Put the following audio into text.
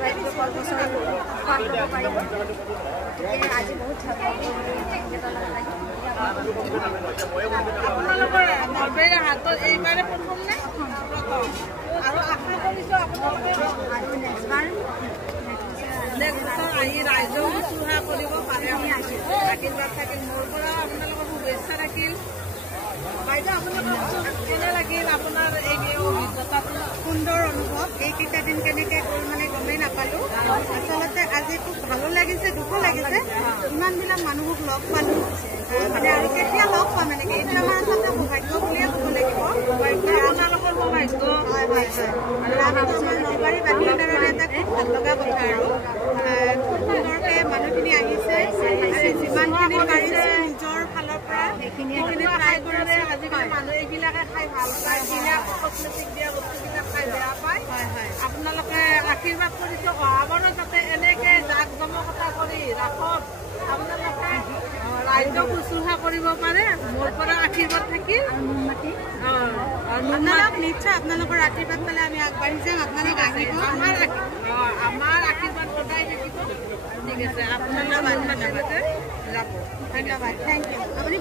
ৰাজ্য কলগছৰ সোৱাদ ল'ব পাৰিব। গতিকে আজি বহুত আপোনালোকৰ নলবেইৰা হাটত এইবাৰে প্ৰথম নে আৰু আশা কৰিছোঁ আপোনালোকে আহি ৰাইজক শুশ্ৰূষা কৰিব পাৰে। আশীৰ্বাদ থাকিল মোৰ পৰা, আপোনালোকৰ শুভেচ্ছা থাকিল। বাইদেউ আপোনালোকৰ কেনে লাগিল আপোনাৰ এই অভিজ্ঞতাটো? সুন্দৰ অনুভৱ। এইকেইটা দিন কেনেকৈ গ'ল মানে গমেই নাপালোঁ। আচলতে আজি খুব ভালো লাগিছে, দুখো লাগিছে। ইমানবিলাক মানুহক লগ পালোঁ মানে আৰু কেতিয়া লগ পাম এনেকৈ এইটো আমাৰ আচলতে সৌভাগ্য বুলিয়ে ক'ব লাগিব। আপোনালোকৰ সৌভাগ্য। হয় হয় হয়। আৰু আমাৰ নলবাৰী বাসীৰ কাৰণে এটা খুব ভাল লগা কথা আৰু খুব সুন্দৰকৈ মানুহখিনি আহিছে। যিমানখিনি পাৰিছে নিজৰ ফালৰ পৰা সেইখিনি ট্ৰাই কৰিছে। আজিকালি মানুহ এইবিলাকে খাই ভাল পায়, এইবিলাক কচমেটিক দিয়া বস্তুবিলাক খাই বেয়া পায়। আপোনালোকে আশীৰ্বাদ কৰিছোঁ অহাবাৰো যাতে এনেকৈ জাক জমকতা কৰি ৰাসত আপোনালোকে ৰাইজক শুশ্ৰূষা কৰিব পাৰে। মোৰ পৰা আশীৰ্বাদ থাকিল। নিশ্চয় আপোনালোকৰ আশীৰ্বাদ পালে আমি আগবাঢ়ি যাম। আপোনালোক আহিব, আমাৰ আশীৰ্বাদ সদায় থাকিব। ঠিক আছে, আপোনালোক যাব। ধন্যবাদ, থেংক ইউ। আপুনি